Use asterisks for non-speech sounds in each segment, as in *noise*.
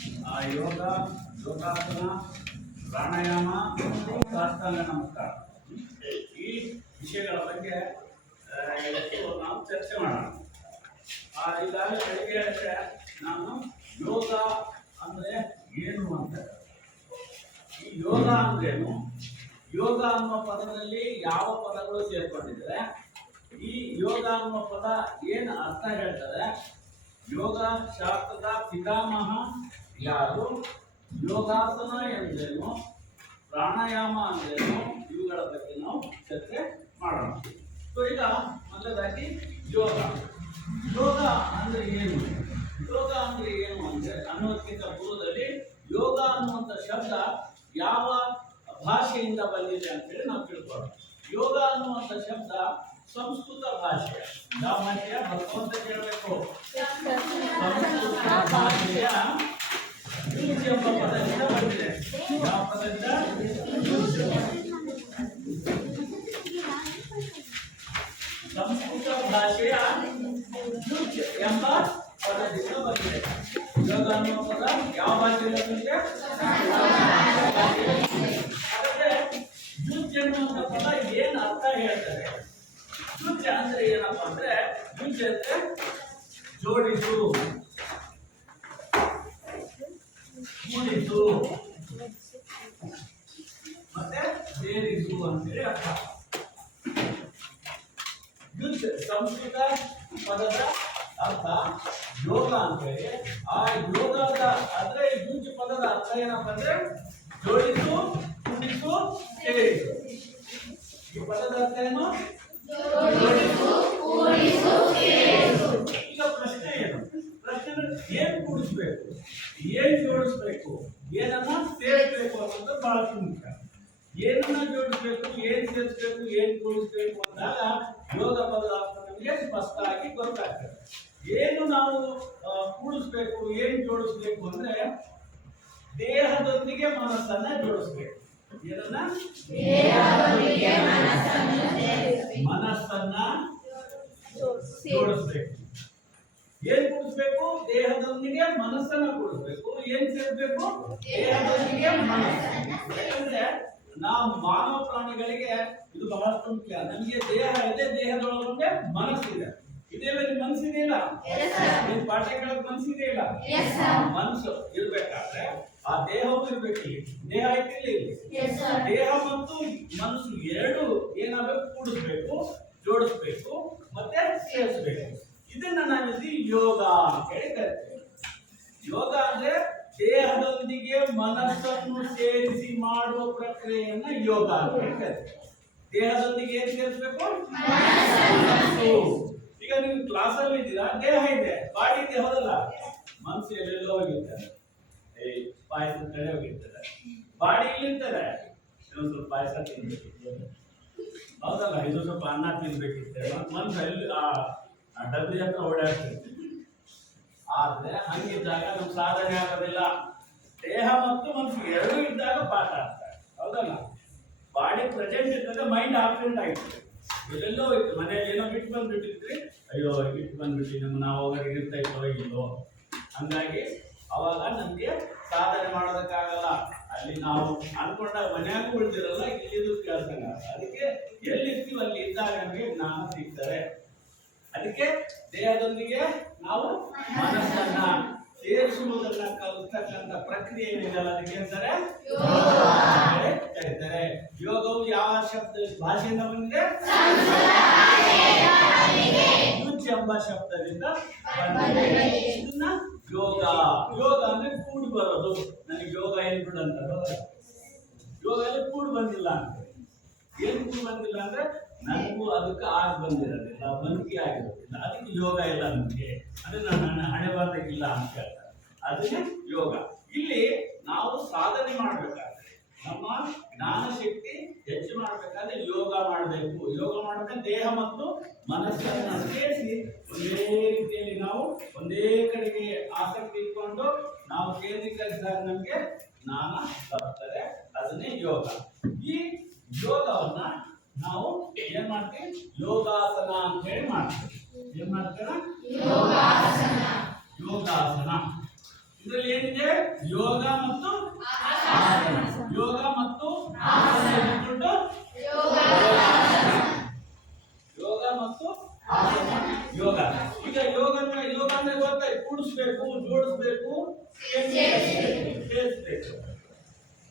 ಆ ಯೋಗ, ಯೋಗಾಸನ, ಪ್ರಾಣಾಯಾಮ ಸಾಷ್ಟಾಂಗ ನಮಸ್ಕಾರ. ಈ ವಿಷಯಗಳ ಬಗ್ಗೆ ನಾವು ಚರ್ಚೆ ಮಾಡೋಣ. ಈಗಾಗಲೇ ಬೆಳಿಗ್ಗೆ ನಾನು ಯೋಗ ಅಂದ್ರೆ ಏನು ಅಂತ. ಈ ಯೋಗ ಅಂದ್ರೇನು? ಯೋಗ ಅನ್ನುವ ಪದದಲ್ಲಿ ಯಾವ ಪದಗಳು ಸೇರ್ಕೊಂಡಿದ್ದಾರೆ? ಈ ಯೋಗ ಅನ್ನುವ ಪದ ಏನು ಅರ್ಥ ಹೇಳ್ತದೆ? ಯೋಗ ಶಾಸ್ತ್ರದ ಪಿತಾಮಹ ಯಾರು? ಯೋಗಾಸನ ಎಂದೇನು ಪ್ರಾಣಾಯಾಮ ಅಂದ್ರೇನು ಇವುಗಳ ಬಗ್ಗೆ ನಾವು ಚರ್ಚೆ ಮಾಡೋಣ. ಸೊ ಈಗ ಮೊದಲದಾಗಿ ಯೋಗ. ಯೋಗ ಅಂದ್ರೆ ಏನು? ಯೋಗ ಅಂದ್ರೆ ಏನು ಅಂದ್ರೆ ಅನ್ನೋದಕ್ಕಿಂತ ಪೂರ್ವದಲ್ಲಿ ಯೋಗ ಅನ್ನುವಂಥ ಶಬ್ದ ಯಾವ ಭಾಷೆಯಿಂದ ಬಂದಿದೆ ಅಂತೇಳಿ ನಾವು ತಿಳ್ಕೊಳ್ಳೋಣ. ಯೋಗ ಅನ್ನುವಂಥ ಶಬ್ದ ಸಂಸ್ಕೃತ ಭಾಷೆ. ಯಾವ ಭಾಷೆಯ? ಭಗವಂತ ಕೇಳಬೇಕು. ಸಂಸ್ಕೃತ ಭಾಷೆಯ ಯುಜ್ ಎಂಬ ಪದದಿಂದ ಬಂದಿದೆ ಯಾವ ಪದದಿಂದ. ಸಂಸ್ಕೃತ ಭಾಷೆಯ ಯುಜ್ ಎಂಬ ಪದದಿಂದ ಬಂದಿದೆ ಯೋಗ ಅನ್ನುವ ಪದ ಯಾವ ಭಾಷೆಯಿಂದ ಬಂದಿದೆ ಹಾಗಾದ್ರೆ ಯುಜ್ ಎನ್ನುವಂತ ಪದ ಏನ್ ಅರ್ಥ ಹೇಳ್ತಾರೆ ಯುಜ್ ಅಂದ್ರೆ ಏನಪ್ಪಾ ಅಂದ್ರೆ ಯುಜ್ ಅಂದ್ರೆ ಜೋಡಿಸು ಅಂತೇಳಿ ಅರ್ಥ ಯುಜ್ ಸಂಸ್ಕೃತ ಪದದ ಅರ್ಥ ಯೋಗ ಅಂತೇಳಿ ಆ ಯೋಗದ ಅಂದ್ರೆ ಯುಜ್ ಪದದ ಅರ್ಥ ಏನಪ್ಪ ಅಂದ್ರೆ ಜೋಡಿಸು ಕುಡಿಸು ಸೇರಿಸು ಈ ಪದದ ಅರ್ಥ ಏನು? ಈಗ ಪ್ರಶ್ನೆ ಏನು? ಪ್ರಶ್ನೆ ಏನ್ ಕೂಡಿಸ್ಬೇಕು? ಏನ್ ಜೋಡಿಸ್ಬೇಕು? ಏನನ್ನ ಸೇರಿಸ್ಬೇಕು ಅನ್ನೋದು ಬಹಳ ಮುಖ್ಯ. ಏನನ್ನ ಜೋಡಿಸ್ಬೇಕು ಏನ್ ಸೇರಿಸ್ಬೇಕು ಏನ್ ಕೂಡಿಸ್ಬೇಕು ಅಂದಾಗ ಯೋಗ ಪದದ ಅರ್ಥ ನಮಗೆ ಸ್ಪಷ್ಟ ಆಗಿ ಗೊತ್ತಾಗ್ತದೆ. ಏನು ನಾವು ಆ, ಕೂಡಿಸ್ಬೇಕು ಏನ್ ಜೋಡಿಸ್ಬೇಕು ಅಂದ್ರೆ ದೇಹದೊಂದಿಗೆ ಮನಸ್ಸನ್ನ ಜೋಡಿಸ್ಬೇಕು. ಏನನ್ನ? ಮನಸ್ಸನ್ನ ಜೋಡಿಸ್ಬೇಕು. ಏನ್ ಕೂಡಿಸ್ಬೇಕು? ದೇಹದೊಂದಿಗೆ ಮನಸ್ಸನ್ನ ಕೂಡಿಸ್ಬೇಕು. ಏನ್ ಸೇರ್ಬೇಕು ದೇಹದೊಂದಿಗೆ ಮನಸ್ಸು ಯಾಕಂದ್ರೆ ನಾವು ಮಾನವ ಪ್ರಾಣಿಗಳಿಗೆ ಇದು ಬಹಳಷ್ಟು ಮುಖ್ಯ. ನಮಗೆ ದೇಹ ಇದೆ ದೇಹದೊಳಗೊಂಡೆ ಮನಸ್ಸಿದೆ. ಇದೆಲ್ಲ ನಿಮ್ ಮನಸ್ಸಿದೆಯಲ್ಲ ನಿಮ್ ಪಾಠ ಕೇಳಕ್ ಮನಸ್ಸಿದೆಯಲ್ಲ ಮನಸ್ಸು ಇರ್ಬೇಕಾದ್ರೆ ಆ ದೇಹವೂ ಇರ್ಬೇಕು ಇಲ್ಲಿ ದೇಹ ಐತಿಲ್ಲ ಇಲ್ಲಿ ದೇಹ ಮತ್ತು ಮನಸ್ಸು ಎರಡು ಏನಾಗಬೇಕು? ಕೂಡಿಸ್ಬೇಕು ಜೋಡಿಸ್ಬೇಕು ಮತ್ತೆ ಸೇರಿಸ್ಬೇಕು. ಇದನ್ನ ನಾವಿಲ್ಲಿ ಯೋಗ ಅಂತ ಹೇಳಿ ಕರಿತೀವಿ. ಯೋಗ ಅಂದ್ರೆ ದೇಹದೊಂದಿಗೆ ಮನಸ್ಸನ್ನು ಸೇರಿಸಿ ಮಾಡುವ ಪ್ರಕ್ರಿಯೆಯನ್ನ ಯೋಗ ಅಂತ ಹೇಳ್ತಾರೆ. ದೇಹದೊಂದಿಗೆ ಏನ್ ಸೇರಿಸ್ಬೇಕು? ಮನಸ್ಸು. ಈಗ ನೀವು ಕ್ಲಾಸ್ ಅಲ್ಲಿ ಇದ್ದೀರಾ? ದೇಹ ಇದೆ. ಬಾಡಿ ಇದೆ ಹೌದಲ್ಲ ಮನಸ್ಸು ಎಲ್ಲೆಲ್ಲೋ ಹೋಗಿರ್ತಾರೆ. ಏ, ಪಾಯಸ ಕಡೆ ಹೋಗಿರ್ತಾರೆ. ಬಾಡಿ ಇಲ್ಲಿರ್ತಾರೆ ಇನ್ನೊಂದ್ ಸ್ವಲ್ಪ ಪಾಯಸ ತಿನ್ಬೇಕು ಹೌದಲ್ಲ ಇದು ಸ್ವಲ್ಪ ಅನ್ನ ತಿನ್ಬೇಕಿತ್ತೆ. ಮನ್ಸು ಅಲ್ಲಿ ಆ ಡಬ್ಬಿ ಹತ್ರ ಓಡಾಡ್ತಿರ್ತೀವಿ ಆದ್ರೆ ಹಂಗಿದ್ದಾಗ ನಮ್ಗೆ ಸಾಧನೆ ಆಗೋದಿಲ್ಲ. ದೇಹ ಮತ್ತು ಮನಸ್ಸು ಎರಡೂ ಇದ್ದಾಗ ಪಾಠ ಆಗ್ತಾರೆ ಹೌದಲ್ಲ? ಬಾಡಿ ಪ್ರೆಸೆಂಟ್ ಇದ್ದಾಗ ಮೈಂಡ್ ಆಬ್ಸೆಂಟ್ ಆಗಿರ್ತದೆ ಎಲ್ಲೆಲ್ಲೋ ಇತ್ತು. ಮನೆಯಲ್ಲಿ ಏನೋ ಬಿಟ್ಟು ಬಂದ್ಬಿಟ್ಟಿದ್ರಿ? ಅಯ್ಯೋ ಬಿಟ್ಟು ಬಂದ್ಬಿಟ್ಟು ನಮ್ಮ ನಾವು ಅವಾಗ ಇರ್ತಾ ಇತ್ತೋ ಇಲ್ಲೋ? ಹಂಗಾಗಿ ಅವಾಗ ನಮಗೆ ಸಾಧನೆ ಮಾಡೋದಕ್ಕಾಗಲ್ಲ. ಅಲ್ಲಿ ನಾವು ಅನ್ಕೊಂಡಾಗ ಮನೆಯಾಗೂ ಉಳಿದಿರಲ್ಲ, ಇಲ್ಲಿದು ಕೆಲಸ ಅದಕ್ಕೆ ಎಲ್ಲಿರ್ತೀವಿ ಅಲ್ಲಿ ಇದ್ದಾಗ ನಮಗೆ ಜ್ಞಾನ ಸಿಗ್ತಾರೆ ಅದಕ್ಕೆ ದೇಹದೊಂದಿಗೆ ನಾವು ಮನಸ್ಸನ್ನ ಸೇರಿಸುವುದನ್ನ ಕಲಿಸ್ತಕ್ಕಂಥ ಪ್ರಕ್ರಿಯೆ ಏನಿದೆಯಲ್ಲ ಅದಕ್ಕೆ ಅಂತಾರೆ ಅಂತ ಕರೀತಾರೆ ಯೋಗವು ಯಾವ ಶಬ್ದ ಭಾಷೆಯಿಂದ ಬಂದಿದೆ? ಯುಜ್ ಎಂಬ ಶಬ್ದದಿಂದ ಬಂದಿದೆ. ಇದನ್ನ ಯೋಗ. ಯೋಗ ಅಂದ್ರೆ ಕೂಡಿ ಬರೋದು. ನನಗೆ ಯೋಗ ಏನು ಬಿಡು ಅಂತ. ಯೋಗ ಅಲ್ಲಿ ಕೂಡಿ ಬಂದಿಲ್ಲ ಅಂತ ಏನ್ ಕೂಡಿ ಬಂದಿಲ್ಲ ಅಂದ್ರೆ ನನಗೂ ಅದಕ್ಕೆ ಆಗ ಬಂದಿರೋದಿಲ್ಲ ಬಂದಿ ಆಗಿರೋದಿಲ್ಲ. ಅದಕ್ಕೆ ಯೋಗ ಇಲ್ಲ ನಮಗೆ. ಅದು ನನ್ನ ಹಣೆ ಬರ್ದಕ್ಕಿಲ್ಲ ಅಂತ ಹೇಳ್ತಾರೆ. ಅದನ್ನೇ ಯೋಗ. ಇಲ್ಲಿ ನಾವು ಸಾಧನೆ ಮಾಡಬೇಕಾದ್ರೆ, ನಮ್ಮ ಜ್ಞಾನ ಶಕ್ತಿ ಹೆಚ್ಚು ಮಾಡ್ಬೇಕಾದ್ರೆ ಯೋಗ ಮಾಡಬೇಕು. ಯೋಗ ಮಾಡಿದ್ರೆ ದೇಹ ಮತ್ತು ಮನಸ್ಸನ್ನು ಸೇರಿಸಿ ಒಂದೇ ರೀತಿಯಲ್ಲಿ ನಾವು ಒಂದೇ ಕಡೆಗೆ ಆಸಕ್ತಿ ಇಟ್ಕೊಂಡು ನಾವು ಕೇಂದ್ರೀಕರಿಸಿದಾಗ ನಮಗೆ ಜ್ಞಾನ ಬರ್ತದೆ. ಅದನ್ನೇ ಯೋಗ ಈ ಯೋಗವನ್ನ ನಾವು ಏನ್ ಮಾಡ್ತೀವಿ ಯೋಗಾಸನ ಅಂತ ಹೇಳಿ ಮಾಡ್ತೀವಿ ಏನ್ ಮಾಡ್ತೀರ ಯೋಗಾಸನ ಇದರಲ್ಲಿ ಏನಿದೆ ಯೋಗ ಮತ್ತು ಆಸನ ಯೋಗ ಮತ್ತು ಆಸನ ಇಟ್ಕೊಂಡು ಯೋಗ ಮತ್ತು ಆಸನ ಯೋಗ ಈಗ ಯೋಗ ಅಂದ್ರೆ ಯೋಗ ಅಂದ್ರೆ ಗೊತ್ತಾಯ್ತು ಕೂಡಿಸ್ಬೇಕು ಜೋಡಿಸ್ಬೇಕು ಸೇರಿಸ್ಬೇಕು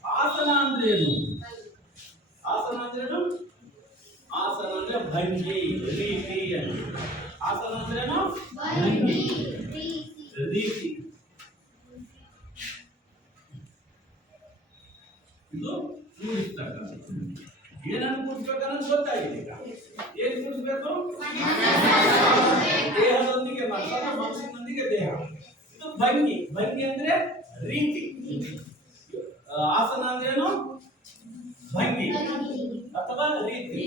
ಆಸನ ಅಂದ್ರೆ ಏನು ಆಸನ ಅಂದ್ರೇನು ಆಸನ ಅಂದ್ರೆ ಭಂಗಿ ರೀತಿ ಅಂತ ಆಸನ ಅಂದ್ರೇನು ಭಂಗಿ ರೀತಿ ಇದು ಕೂಡಿಸ್ತಕ್ಕಂಥದ್ದು ಏನನ್ನು ಕೂಡಿಸ್ಬೇಕನ್ನೋದು ಗೊತ್ತಾಗಿದೆ ಈಗ ಏನ್ ಕೂಡಿಸ್ಬೇಕು ದೇಹದೊಂದಿಗೆ ಮನಸ್ಸನ್ನ ಮನಸ್ಸಿನೊಂದಿಗೆ ದೇಹ ಇದು ಭಂಗಿ ಭಂಗಿ ಅಂದ್ರೆ ರೀತಿ ಆ, ಆಸನ ಅಂದ್ರೇನು ಭಂಗಿ ಅಥವಾ ರೀತಿ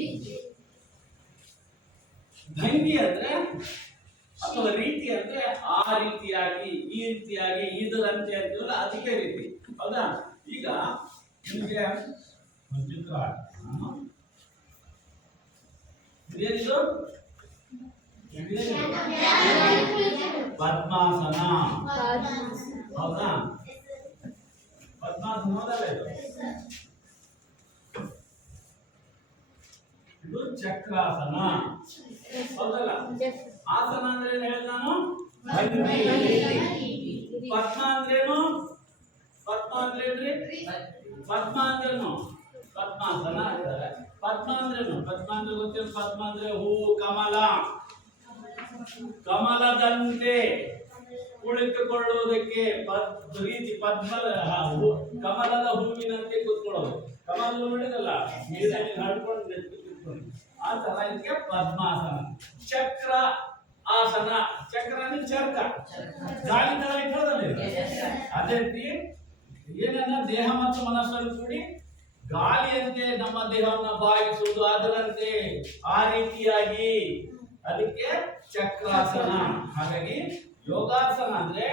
ಭಂಗಿ ಅಂದ್ರೆ ಅಥವಾ ರೀತಿ ಅಂದ್ರೆ ಆ ರೀತಿಯಾಗಿ, ಈ ರೀತಿಯಾಗಿ, ಇದರಂತೆ ಅಂತೀವಲ್ಲ ಅದಕ್ಕೆ ರೀತಿ. ಹೌದಾ? ಈಗ ನಿಮಗೆ ಒಂದು ಚಿತ್ರ ಹಾಕ್ತೀನಿ. ಇದೇನಿದು? ಇದೇನಿದು? ಪದ್ಮಾಸನ. ಹೌದಾ? ಪದ್ಮಾಸನ ಹೌದಲ್ಲ ಇದು. ಇದು ಚಕ್ರಾಸನ. ಹೌದಲ್ಲ ಆಸನ ಅಂದ್ರೆ ಏನ್ ಹೇಳಿದ್ ನಾನು. ಪದ್ಮ ಅಂದ್ರೇನು ಪದ್ಮ ಅಂದ್ರೇನ್ರಿ ಪದ್ಮ ಅಂದ್ರೇನು ಪದ್ಮಾಸನ ಅಂತಾರೆ ಪದ್ಮ ಅಂದ್ರೇನು ಪದ್ಮ ಅಂದ್ರೆ ಗೊತ್ತಿಲ್ಲ. ಪದ್ಮ ಅಂದ್ರೆ ಹೂ ಕಮಲ. ಕಮಲದಂತೆ ಕುಳಿತುಕೊಳ್ಳುವುದಕ್ಕೆ ಪದ್- ರೀತಿ ಪದ್ಮ ಕಮಲದ ಹೂವಿನಂತೆ ಕೂತ್ಕೊಳ್ಳೋದು. ಕಮಲ ಹೂ ನೋಡಿದಲ್ಲ ನೀರಿನಲ್ಲಿ ಹರಡ್ಕೊಂಡು ಆ ತರ ಇದಕ್ಕೆ ಪದ್ಮಾಸನ. ಚಕ್ರ ಆಸನ. ಚಕ್ರ ಅಂದ್ರೆ ಚರ್ಕ. ಗಾಳಿ ತರ ಇಟ್ಟೋದಲ್ಲ. ಅದೇ ರೀತಿ ಏನನ್ನ ದೇಹ ಮತ್ತು ಮನಸ್ಸನ್ನು ಕೂಡಿ ಗಾಳಿಯಂತೆ ನಮ್ಮ ದೇಹವನ್ನು ಬಾಗಿಸುವುದು ಅದರಂತೆ ಆ ರೀತಿಯಾಗಿ ಅದಕ್ಕೆ ಚಕ್ರಾಸನ. ಹಾಗಾಗಿ ಯೋಗಾಸನ ಅಂದ್ರೆ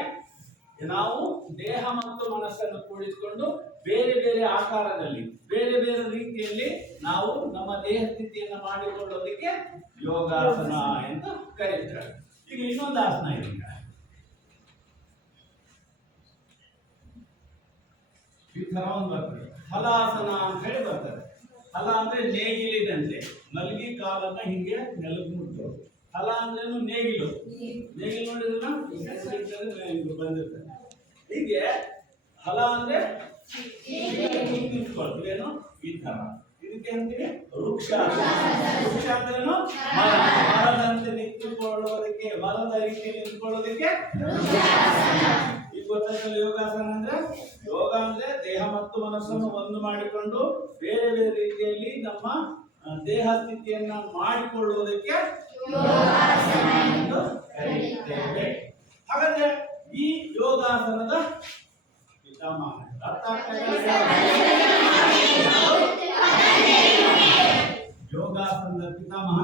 ನಾವು ದೇಹ ಮತ್ತು ಮನಸ್ಸನ್ನು ಕೂಡಿಸಿಕೊಂಡು ಬೇರೆ ಬೇರೆ ಆಕಾರದಲ್ಲಿ ನಾವು ನಮ್ಮ ದೇಹ ಸ್ಥಿತಿಯನ್ನು ಮಾಡಿಕೊಳ್ಳೋದಕ್ಕೆ ಯೋಗಾಸನ ಎಂದು ಕರೀತಾರೆ. ಈಗ ಇನ್ನೊಂದು ಆಸನ ಇದೆ. ಈ ತರ ಒಂದು ಬರ್ತದೆ. ಹಲಾಸನ ಅಂತ ಹೇಳಿ ಬರ್ತದೆ. ಹಲ ಅಂದ್ರೆ ನೇಗಿಲಿದಂತೆ. ಮಲಗಿ ಕಾಲನ್ನ ಹಿಂಗೆ ನೆಲಕ್ಕೆ ಮುಟ್ಟೋದು ಹಲ ಅಂದ್ರೆ ನೇಗಿಲು. ನೇಗಿಲು ನೋಡಿದ್ರಲ್ಲ? ಹಿಂಗೆ ಬಂದಿರ್ತದೆ. ಹೀಗೆ ಹಲ ಅಂದ್ರೆ ನಿಂತ್ಕೊಳ್ಳೋದು ಏನು ಈ ತರ ಇದಕ್ಕೆ ಅಂತೀವಿ ವೃಕ್ಷ. ವೃಕ್ಷ ಅಂದ್ರೇನು? ಮರ ಮರದಂತೆ ನಿಂತುಕೊಳ್ಳೋದಕ್ಕೆ ಮರದ ರೀತಿ ನಿಂತ್ಕೊಳ್ಳೋದಕ್ಕೆ ಯೋಗಾಸನ ಅಂದ್ರೆ? ಯೋಗ ಅಂದ್ರೆ ದೇಹ ಮತ್ತು ಮನಸ್ಸನ್ನು ಒಂದು ಮಾಡಿಕೊಂಡು ಬೇರೆ ಬೇರೆ ರೀತಿಯಲ್ಲಿ ನಮ್ಮ ದೇಹ ಸ್ಥಿತಿಯನ್ನ ಮಾಡಿಕೊಳ್ಳುವುದಕ್ಕೆ ಕರೆಯುತ್ತೇವೆ. ಹಾಗಾದ್ರೆ ಈ ಯೋಗಾಸನದ ಪಿತಾಮಹ ಅರ್ಥ ಆಗ್ತಾ? ಯೋಗಾಸನದ ಪಿತಾಮಹ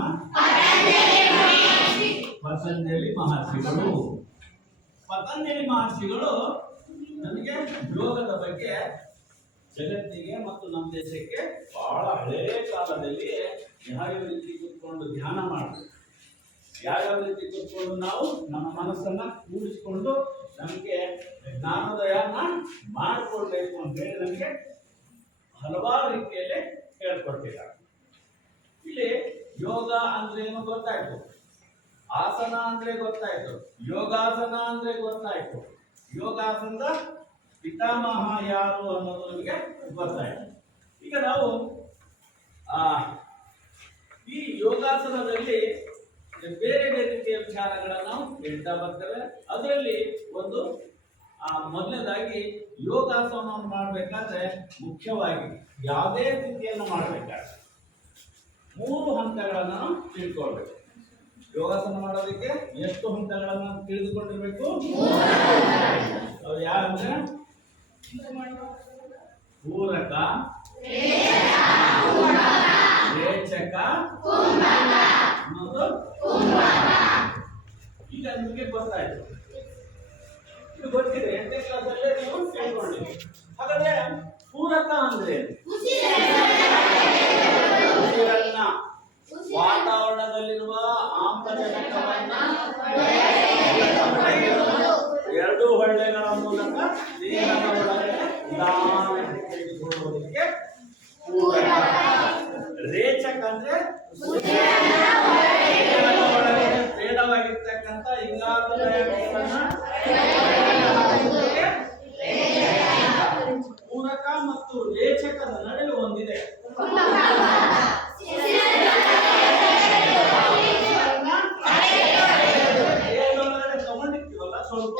ಪತಂಜಲಿ ಮಹರ್ಷಿಗಳು. ಪತಂಜಲಿ ಮಹರ್ಷಿಗಳು ನಮಗೆ ಯೋಗದ ಬಗ್ಗೆ ಜಗತ್ತಿಗೆ ಮತ್ತು ನಮ್ಮ ದೇಶಕ್ಕೆ ಬಹಳ ಹಳೆಯ ಕಾಲದಲ್ಲಿ ಯಾವ್ಯಾವ ರೀತಿ ಕೂತ್ಕೊಂಡು ಧ್ಯಾನ ಮಾಡಬೇಕು? ಯಾವ್ಯಾವ ರೀತಿ ಕೂತ್ಕೊಂಡು ನಾವು ನಮ್ಮ ಮನಸ್ಸನ್ನ ಕೂಡಿಸ್ಕೊಂಡು ನಮಗೆ ಜ್ಞಾನೋದಯನ ಮಾಡಿಕೊಳ್ಬೇಕು ಅಂತ ಹೇಳಿ ನಮಗೆ ಹಲವಾರು ರೀತಿಯಲ್ಲಿ ಹೇಳ್ಕೊಡ್ತಿದ್ದಾರೆ ಇಲ್ಲಿ ಯೋಗ ಅಂದ್ರೆ ಏನು ಗೊತ್ತಾಯ್ತು? ಆಸನ ಅಂದ್ರೆ ಗೊತ್ತಾಯ್ತು. ಯೋಗಾಸನ ಅಂದ್ರೆ ಗೊತ್ತಾಯ್ತು. ಯೋಗಾಸನದ ಪಿತಾಮಹ ಯಾರು ಅನ್ನೋದು ನಮಗೆ ಗೊತ್ತಾಯ್ತು. ಈಗ ನಾವು, ಆ, ಈ ಯೋಗಾಸನದಲ್ಲಿ ಬೇರೆ ಬೇರೆ ರೀತಿಯ ವಿಚಾರಗಳನ್ನು ಹೇಳ್ತಾ ಬರ್ತೇವೆ. ಅದರಲ್ಲಿ ಒಂದು, ಆ, ಮೊದಲನೇದಾಗಿ ಯೋಗಾಸನವನ್ನು ಮಾಡಬೇಕಾದ್ರೆ ಮುಖ್ಯವಾಗಿ ಯಾವುದೇ ಸ್ಥಿತಿಯನ್ನು ಮಾಡಬೇಕಾದ್ರೆ ಮೂರು ಹಂತಗಳನ್ನು ನಾವು ತಿಳ್ಕೊಳ್ಬೇಕು. ಯೋಗಾಸನ ಮಾಡೋದಕ್ಕೆ ಎಷ್ಟು ಹಂತಗಳನ್ನು ತಿಳಿದುಕೊಂಡಿರಬೇಕು? ಅವು ಯಾರಂದ್ರೆ? ಪೂರಕ. ರೇಚಕ ಈಗ ನಿಮಗೆ ಗೊತ್ತಾಯ್ತು. ಇದು ಗೊತ್ತಿದೆ, ಎಂಟನೇ ಕ್ಲಾಸಲ್ಲೇ ನೀವು ತಿಳ್ಕೊಂಡಿರಿ ಹಾಗಾದ್ರೆ ಪೂರಕ ಅಂದ್ರೆ? ಉಸಿರನ್ನ ವಾತಾವರಣದಲ್ಲಿರುವ ಆಮ್ಲಜನಕವನ್ನ ಎರಡು ಹೊಳ್ಳೆಗಳ ಮೂಲಕ ದೇಹದ ಒಳಗಡೆ ನಿಧಾನವಾಗಿ ತೆಗೆದುಕೊಳ್ಳುವುದಕ್ಕೆ ಪೂರಕ ರೇಚಕ ಅಂದ್ರೆ ದೇಹದ ಒಳಗಡೆ ಬೇಡವಾಗಿರ್ತಕ್ಕಂಥ ಇಂಗಾಲದ ಡೈಆಕ್ಸೈಡನ್ನ ಪೂರಕ ಮತ್ತು ರೇಚಕದ ನಡುವೆ ಒಂದಿದೆ ದೇಹದೊಳಗಡೆ ತಗೊಂಡಿರ್ತೀವಲ್ಲ ಸ್ವಲ್ಪ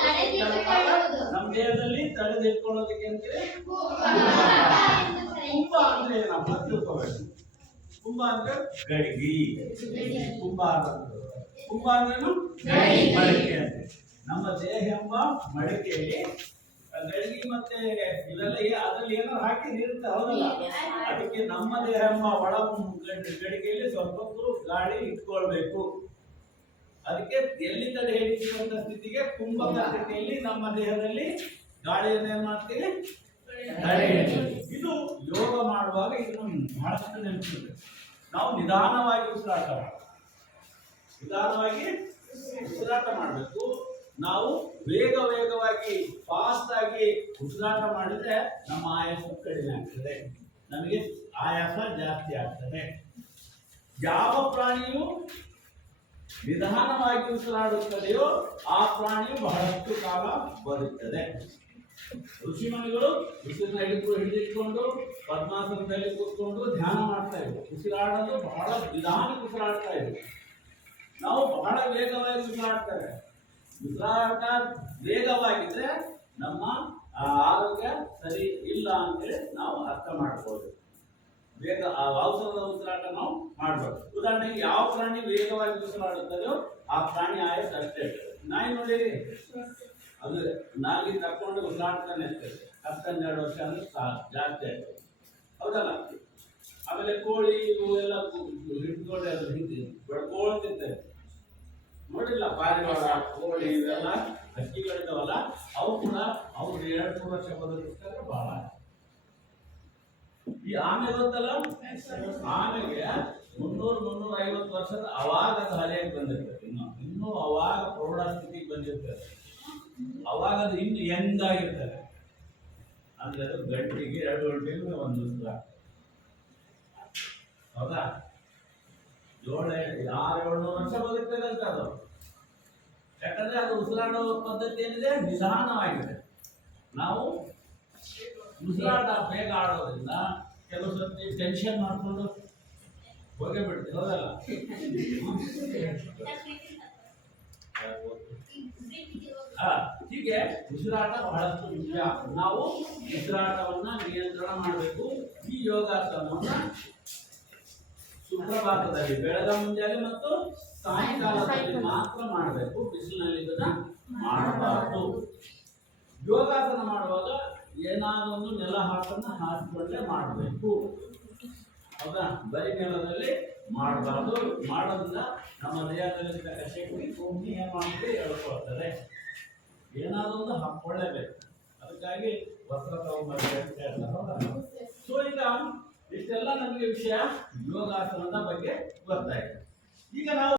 ನಮ್ಮ ದೇಹದಲ್ಲಿ ತಡೆದಿಟ್ಕೊಳ್ಳೋದಕ್ಕೆ ಅಂತೇಳಿ ಕುಂಭ ಅಂದ್ರೆ ತಿಳ್ಕೋಬೇಕು ಕುಂಭ ಅಂದ್ರೆ ಗಡಿಗಿ ಅಂದ್ರೆ ಕುಂಭ ಅಂದ್ರೇನು ಮಡಿಕೆ ಅಂತ ನಮ್ಮ ದೇಹ ಎಂಬ ಮಡಿಕೆಯಲ್ಲಿ ಗಡಿಗೆ ಮತ್ತೆ ಇವೆಲ್ಲ ಅದರಲ್ಲಿ ಏನೋ ಹಾಕಿ ಇರುತ್ತೆ ಹೌದಲ್ಲ ಅದಕ್ಕೆ ನಮ್ಮ ದೇಹ ಎಂಬ ಒಳ ಗಡಿ- ಗಡಿಗೆಯಲ್ಲಿ ಸ್ವಲ್ಪ ಗಾಳಿ ಇಟ್ಕೊಳ್ಬೇಕು ಅದಕ್ಕೆ ಎಲ್ಲಿ ತಡೆ ಸ್ಥಿತಿಗೆ ಕುಂಭದ ಸ್ಥಿತಿಯಲ್ಲಿ ನಮ್ಮ ದೇಹದಲ್ಲಿ ಗಾಳಿಯನ್ನು ಏನ್ ಮಾಡ್ತೀವಿ. ಇದು ಯೋಗ ಮಾಡುವಾಗ ಇದನ್ನು ಬಹಳಷ್ಟು ನೆನಪಿಸುತ್ತೆ ನಾವು ನಿಧಾನವಾಗಿ ಉಸಿರಾಟ ನಿಧಾನವಾಗಿ ಉಸಿರಾಟ ಮಾಡಬೇಕು. ನಾವು ವೇಗ ವೇಗವಾಗಿ ಫಾಸ್ಟ್ ಆಗಿ ಉಸಿರಾಟ ಮಾಡಿದ್ರೆ ನಮ್ಮ ಆಯಾಸ ಕಡಿಮೆ ಆಗ್ತದೆ. ನಮಗೆ ಆಯಾಸ ಜಾಸ್ತಿ ಆಗ್ತದೆ. ಯಾವ ಪ್ರಾಣಿಯು ನಿಧಾನವಾಗಿ ಉಸಿರಾಡುತ್ತದೆಯೋ ಆ ಪ್ರಾಣಿಯು ಬಹಳಷ್ಟು ಕಾಲ ಬದುಕ್ತದೆ ಋಷಿಮುನಿಗಳು ಉಸಿರನ್ನ ಹಿಡಿದು ಹಿಡಿದಿಟ್ಕೊಂಡು, ಪದ್ಮಾಸನದಲ್ಲಿ ಕೂತ್ಕೊಂಡು ಧ್ಯಾನ ಮಾಡ್ತಾ ಇದ್ರು. ಉಸಿರಾಡೋದು ಬಹಳ ನಿಧಾನಕ್ಕೆ ಉಸಿರಾಡ್ತಾ ಇದ್ರು. ನಾವು ಬಹಳ ವೇಗವಾಗಿ ಉಸಿರಾಡ್ತೇವೆ. ಉಸಿರಾಟ ವೇಗವಾಗಿದ್ರೆ ನಮ್ಮ ಆರೋಗ್ಯ ಸರಿ ಇಲ್ಲ ಅಂತೇಳಿ ನಾವು ಅರ್ಥ ಮಾಡ್ಬೋದು. ವೇಗ, ಆ ಔಷಧದ ಉಸಿರಾಟ ನಾವು ಮಾಡ್ಬೋದು. ಉದಾಹರಣೆಗೆ ಯಾವ ಪ್ರಾಣಿ ವೇಗವಾಗಿ ಉಸಿರಾಡುತ್ತದೆಯೋ ಆ ಪ್ರಾಣಿ ಆಯಸ್ ಅಷ್ಟೇ ನಾಯಿ ನೋಡಿರಿ. ಅದು ನಾಲ್ಕು ತಕ್ಕೊಂಡು ಉಸಿರಾಡ್ತಾನೆ ಇರ್ತದೆ ಹತ್ತನ್ನೆರಡು ವರ್ಷ ಅಂದ್ರೆ ಸಾಕು ಜಾಸ್ತಿ ಆಗ್ತದೆ ಹೌದಲ್ಲ? ಆಮೇಲೆ ಕೋಳಿ ಇವು ಎಲ್ಲ ಹಿಡ್ಕೊಂಡೆ ಅದು ಹಿಂದೆ. ಬೆಳ್ಕೊಳ್ತಿದ್ದೆ ನೋಡಿಲ್ಲ ಪಾರಿವಾಳ ಕೋಳಿ ಇವೆಲ್ಲ ಹಕ್ಕಿಗಳಿದ್ದಾವಲ್ಲ ಅವು ಕೂಡ ಅವ್ರು ಎರಡು ಮೂರು ವರ್ಷ ಬದುಕಿಸ್ತಾರೆ ಬಹಳ ಈ ಆಮೆ ಗೊತ್ತಲ್ಲ? ಆಮೆಗೆ ಮುನ್ನೂರು ಮುನ್ನೂರ ಐವತ್ತು ವರ್ಷದ ಅವಾಗ ಅದು ಬಂದಿರ್ತದೆ. ಇನ್ನು ಇನ್ನೂ ಅವಾಗ ಪ್ರೌಢ ಸ್ಥಿತಿಗೆ ಬಂದಿರ್ತದೆ. ಅವಾಗ ಅದು ಇನ್ನು ಹೆಂಗಾಗಿರ್ತದೆ ಅಂದ್ರೆ ಅದು ಗಂಟೆಗೆ ಎರಡು ಗಂಟೆಗೆ ಒಂದು ದಿವಸ ಹೌದಾ? ಏಳು ಆರು ಏಳ್ನೂರು ವರ್ಷ ಬದುಕ್ತದೆ ಅಂತ ಅದು. ಯಾಕಂದ್ರೆ ಅದು ಉಸಿರಾಡೋ ಪದ್ಧತಿ ಏನಿದೆ? ನಿಧಾನವಾಗಿದೆ. ನಾವು ಉಸಿರಾಟ ಬೇಗ ಆಡೋದ್ರಿಂದ ಕೆಲವು ಸರ್ತಿ ಟೆನ್ಷನ್ ಮಾಡ್ಕೊಂಡು ಹೋಗೇ ಬಿಡ್ತೀವಿ ಹೌದಲ್ಲ? *laughs* ಹೀಗೆ ಉಸಿರಾಟ ಬಹಳಷ್ಟು ಮುಖ್ಯ. ನಾವು ಉಸಿರಾಟವನ್ನ ನಿಯಂತ್ರಣ ಮಾಡಬೇಕು. ಈ ಯೋಗಾಸನವನ್ನ ಸುಪ್ರಭಾತದಲ್ಲಿ ಬೆಳೆದ ಮುಂಜಾನೆ ಮತ್ತು ಸಾಯಂಕಾಲದಲ್ಲಿ ಮಾತ್ರ ಮಾಡಬೇಕು. ಬಿಸಿಲಿನಲ್ಲಿ ಇದನ್ನ ಮಾಡಬಾರದು. ಯೋಗಾಸನ ಮಾಡುವಾಗ ಏನಾದೊಂದು ನೆಲ ಹಾಕನ್ನ ಹಾಕಿಕೊಂಡೇ ಮಾಡಬೇಕು. ಹೌದಾ? ಬರೀ ನೆಲದಲ್ಲಿ ಮಾಡಬಾರ್ದು. ಮಾಡೋದ್ರಿಂದ ನಮ್ಮ ದೇಹದಲ್ಲಿರ್ತಕ್ಕ ಶಕ್ತಿ ಭೂಮಿ ಏನ್ ಮಾಡ್ತೀವಿ ಹೇಳ್ಕೊಳ್ತದೆ ಏನಾದ್ರು ಒಂದು ಹಾಕೊಳ್ಳೇಬೇಕು ಅದಕ್ಕಾಗಿ ವಸ್ತ್ರ ತಗೊಂಡ್ಬರ್ಬೇಕು ಅಂತ ಹೇಳ್ತಾರೆ. ಸೊ ಈಗ ಇಷ್ಟೆಲ್ಲ ನಮಗೆ ವಿಷಯ ಯೋಗಾಸನದ ಬಗ್ಗೆ ಗೊತ್ತಾಯಿತು. ಈಗ ನಾವು